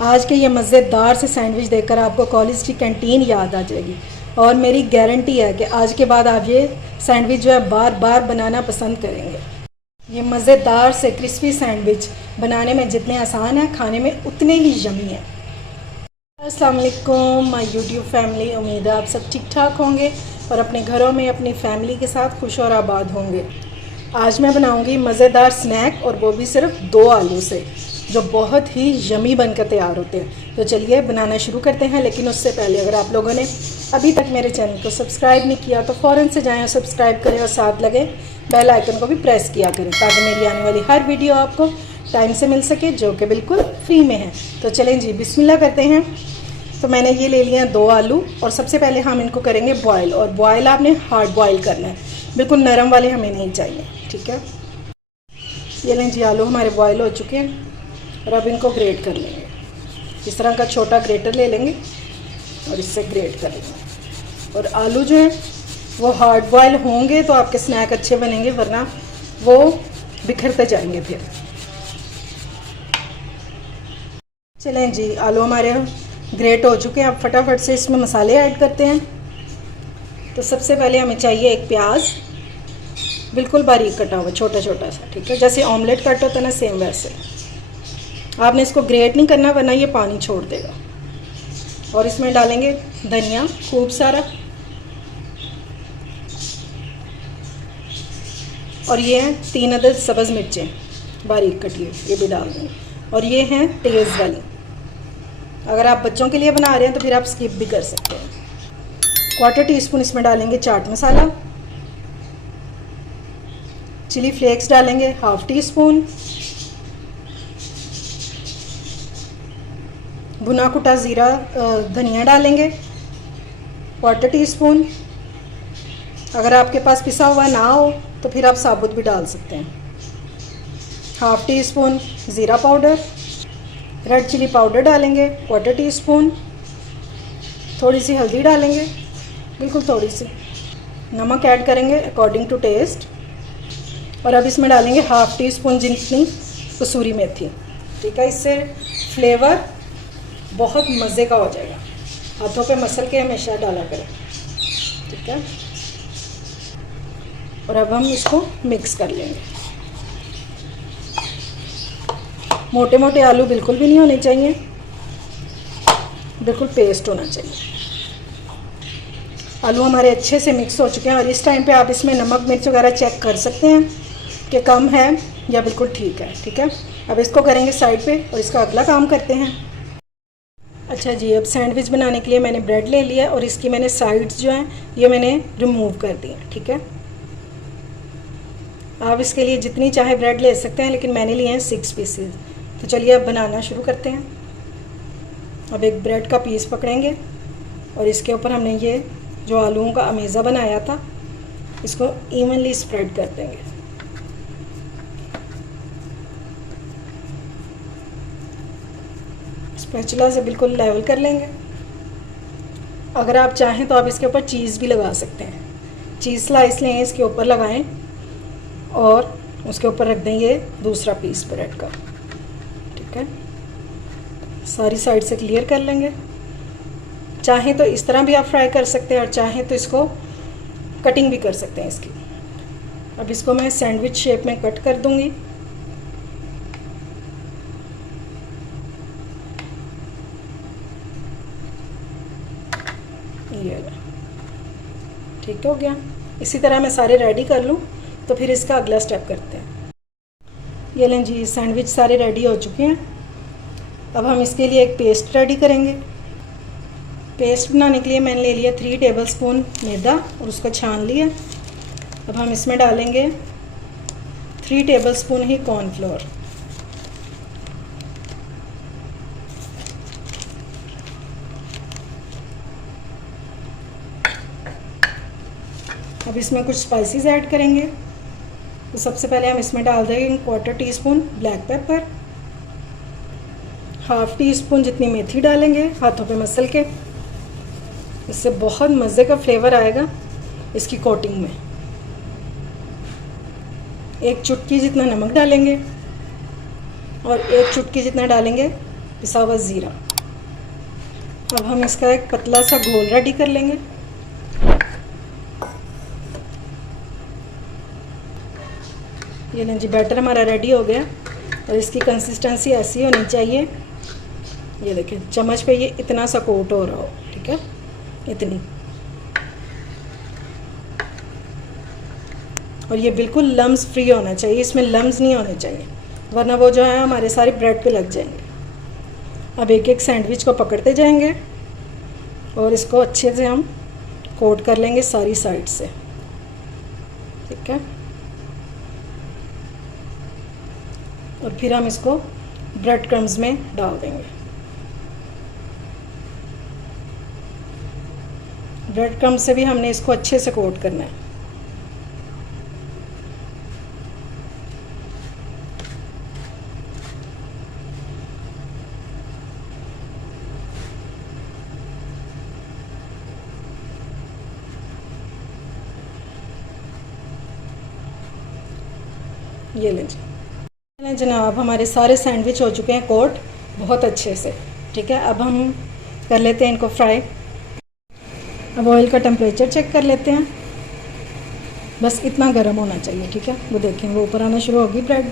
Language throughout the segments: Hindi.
आज के ये मज़ेदार से सैंडविच देखकर आपको कॉलेज की कैंटीन याद आ जाएगी और मेरी गारंटी है कि आज के बाद आप ये सैंडविच जो है बार बार बनाना पसंद करेंगे। ये मज़ेदार से क्रिस्पी सैंडविच बनाने में जितने आसान है, खाने में उतने ही यम्मी है। अस्सलाम वालेकुम माय यूट्यूब फैमिली, उम्मीद है आप सब ठीक ठाक होंगे और अपने घरों में अपनी फैमिली के साथ खुश और आबाद होंगे। आज मैं बनाऊंगी मज़ेदार स्नैक और वो भी सिर्फ 2 आलू से, जो बहुत ही यमी बनकर तैयार होते हैं। तो चलिए बनाना शुरू करते हैं। लेकिन उससे पहले अगर आप लोगों ने अभी तक मेरे चैनल को सब्सक्राइब नहीं किया तो फ़ौरन से जाएं और सब्सक्राइब करें और साथ लगे बेल आइकन को भी प्रेस किया करें ताकि मेरी आने वाली हर वीडियो आपको टाइम से मिल सके, जो कि बिल्कुल फ्री में है। तो चलें जी, बिस्मिल्लाह करते हैं। तो मैंने ये ले लिया 2 आलू और सबसे पहले हम इनको करेंगे बॉयल। और बॉयल आपने हार्ड बॉयल करना है, बिल्कुल नरम वाले हमें नहीं चाहिए, ठीक है। ये लें जी, आलू हमारे बॉयल हो चुके हैं और अब इनको ग्रेट कर लेंगे। इस तरह का छोटा ग्रेटर ले लेंगे और इससे ग्रेट कर लेंगे। और आलू जो है वो हार्ड बॉयल होंगे तो आपके स्नैक अच्छे बनेंगे, वरना वो बिखरते जाएंगे फिर। चलें जी, आलू हमारे ग्रेट हो चुके हैं। अब फटाफट से इसमें मसाले ऐड करते हैं। तो सबसे पहले हमें चाहिए एक प्याज, बिल्कुल बारीक कटा हुआ, छोटा छोटा सा, ठीक है। जैसे ऑमलेट कट होता है ना, सेम वैसे। आपने इसको ग्रेट नहीं करना वरना ये पानी छोड़ देगा। और इसमें डालेंगे धनिया खूब सारा, और ये हैं 3 अदद सब्ज़ मिर्चें बारीक कटी हुई, ये भी डाल देंगे। और ये हैं तेज़ वाली। अगर आप बच्चों के लिए बना रहे हैं तो फिर आप स्किप भी कर सकते हैं। 1/4 टीस्पून इसमें डालेंगे चाट मसाला। चिली फ्लेक्स डालेंगे 1/2 टीस्पून। भुना कुटा ज़ीरा धनिया डालेंगे 1/4 टीस्पून। अगर आपके पास पिसा हुआ ना हो तो फिर आप साबुत भी डाल सकते हैं। 1/2 टीस्पून ज़ीरा पाउडर। रेड चिली पाउडर डालेंगे 1/4 टीस्पून। थोड़ी सी हल्दी डालेंगे, बिल्कुल थोड़ी सी। नमक ऐड करेंगे अकॉर्डिंग टू टेस्ट। और अब इसमें डालेंगे 1/2 टीस्पून जितनी कसूरी मेथी, ठीक है। इससे फ्लेवर बहुत मज़े का हो जाएगा। हाथों पे मसल के हमेशा डाला करें, ठीक है। और अब हम इसको मिक्स कर लेंगे। मोटे मोटे आलू बिल्कुल भी नहीं होने चाहिए, बिल्कुल पेस्ट होना चाहिए। आलू हमारे अच्छे से मिक्स हो चुके हैं और इस टाइम पे आप इसमें नमक मिर्च वगैरह चेक कर सकते हैं कि कम है या बिल्कुल ठीक है, ठीक है। अब इसको करेंगे साइड पे और इसका अगला काम करते हैं। अच्छा जी, अब सैंडविच बनाने के लिए मैंने ब्रेड ले लिया और इसकी मैंने साइड्स जो हैं ये मैंने रिमूव कर दी हैं, ठीक है। आप इसके लिए जितनी चाहे ब्रेड ले सकते हैं, लेकिन मैंने लिए हैं 6 पीसेस। तो चलिए अब बनाना शुरू करते हैं। अब एक ब्रेड का पीस पकड़ेंगे और इसके ऊपर हमने ये जो आलूओं का अमेज़ा बनाया था इसको इवनली स्प्रेड कर देंगे। स्पैचुला से बिल्कुल लेवल कर लेंगे। अगर आप चाहें तो आप इसके ऊपर चीज़ भी लगा सकते हैं। चीज़ स्लाइस लें, इसके ऊपर लगाएं और उसके ऊपर रख देंगे दूसरा पीस ब्रेड का, ठीक है। सारी साइड से क्लियर कर लेंगे। चाहें तो इस तरह भी आप फ्राई कर सकते हैं और चाहें तो इसको कटिंग भी कर सकते हैं इसकी। अब इसको मैं सैंडविच शेप में कट कर दूंगी। ये ठीक हो गया। इसी तरह मैं सारे रेडी कर लूँ तो फिर इसका अगला स्टेप करते हैं। ये लें जी, सैंडविच सारे रेडी हो चुके हैं। अब हम इसके लिए एक पेस्ट रेडी करेंगे। पेस्ट बनाने के लिए मैंने ले लिया 3 टेबलस्पून मैदा और उसको छान लिया। अब हम इसमें डालेंगे 3 टेबलस्पून ही कॉर्नफ्लोर। अब इसमें कुछ स्पाइसेस ऐड करेंगे। तो सबसे पहले हम इसमें डाल देंगे 1/4 टीस्पून ब्लैक पेपर। 1/2 टीस्पून जितनी मेथी डालेंगे हाथों पे मसल के। इससे बहुत मज़े का फ्लेवर आएगा इसकी कोटिंग में। 1 चुटकी जितना नमक डालेंगे और 1 चुटकी जितना डालेंगे पिसा हुआ ज़ीरा। अब हम इसका एक पतला सा घोल रेडी कर लेंगे। ये लें जी, बैटर हमारा रेडी हो गया और इसकी कंसिस्टेंसी ऐसी होनी चाहिए। ये देखें चम्मच पे ये इतना सा कोट हो रहा हो, ठीक है, इतनी। और ये बिल्कुल लम्स फ्री होना चाहिए, इसमें लम्स नहीं होने चाहिए, वरना वो जो है हमारे सारे ब्रेड पे लग जाएंगे। अब एक एक सैंडविच को पकड़ते जाएंगे और इसको अच्छे से हम कोट कर लेंगे सारी साइड से, ठीक है। और फिर हम इसको ब्रेड क्रम्स में डाल देंगे। ब्रेड क्रम्स से भी हमने इसको अच्छे से कोट करना है। ये लें जी जनाब, हमारे सारे सैंडविच हो चुके हैं कोट बहुत अच्छे से, ठीक है। अब हम कर लेते हैं इनको फ्राई। अब ऑयल का टेम्परेचर चेक कर लेते हैं, बस इतना गर्म होना चाहिए, ठीक है। वो देखें वो ऊपर आना शुरू होगी ब्रेड।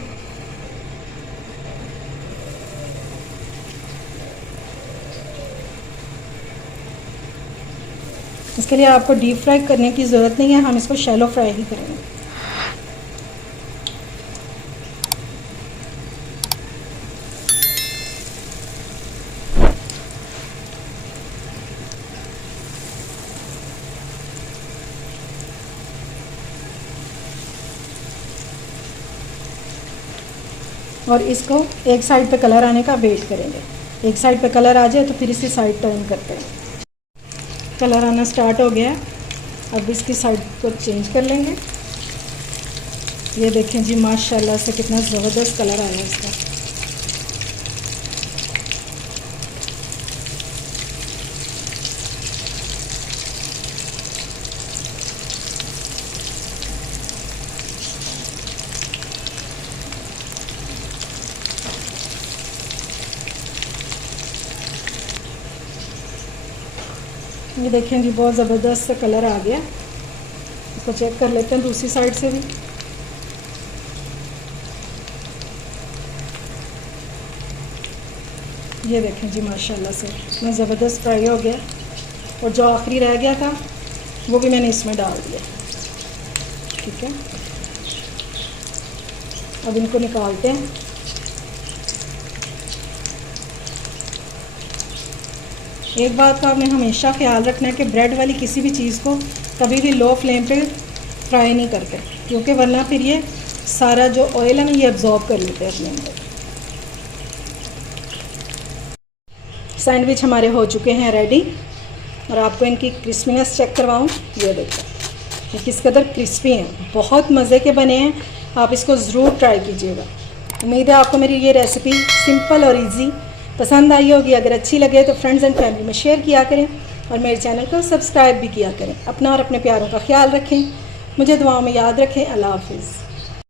इसके लिए आपको डीप फ्राई करने की ज़रूरत नहीं है, हम इसको शैलो फ्राई ही करेंगे। और इसको एक साइड पे कलर आने का वेट करेंगे। एक साइड पे कलर आ जाए तो फिर इसी साइड टर्न करते हैं। कलर आना स्टार्ट हो गया है, अब इसकी साइड को चेंज कर लेंगे। ये देखें जी माशाल्लाह से कितना ज़बरदस्त कलर आया है इसका। ये देखें जी बहुत ज़बरदस्त सा कलर आ गया। इसको चेक कर लेते हैं दूसरी साइड से भी। ये देखें जी माशाल्लाह से इतना ज़बरदस्त फ्राई हो गया। और जो आखिरी रह गया था वो भी मैंने इसमें डाल दिया, ठीक है। अब इनको निकालते हैं। एक बात का आपने हमेशा ख्याल रखना है कि ब्रेड वाली किसी भी चीज़ को कभी भी लो फ्लेम पे फ्राई नहीं करते, क्योंकि वरना फिर ये सारा जो ऑयल है ना ये अब्जॉर्ब कर लेते हैं अपने अंदर। सैंडविच हमारे हो चुके हैं रेडी। और आपको इनकी क्रिस्पीनेस चेक करवाऊँ, ये देखो ये किस कदर क्रिस्पी हैं, बहुत मज़े के बने हैं। आप इसको ज़रूर ट्राई कीजिएगा। उम्मीद है आपको मेरी ये रेसिपी सिंपल और इजी पसंद आई होगी। अगर अच्छी लगे तो फ्रेंड्स एंड फैमिली में शेयर किया करें और मेरे चैनल को सब्सक्राइब भी किया करें। अपना और अपने प्यारों का ख्याल रखें, मुझे दुआओं में याद रखें। अल्लाह हाफिज़।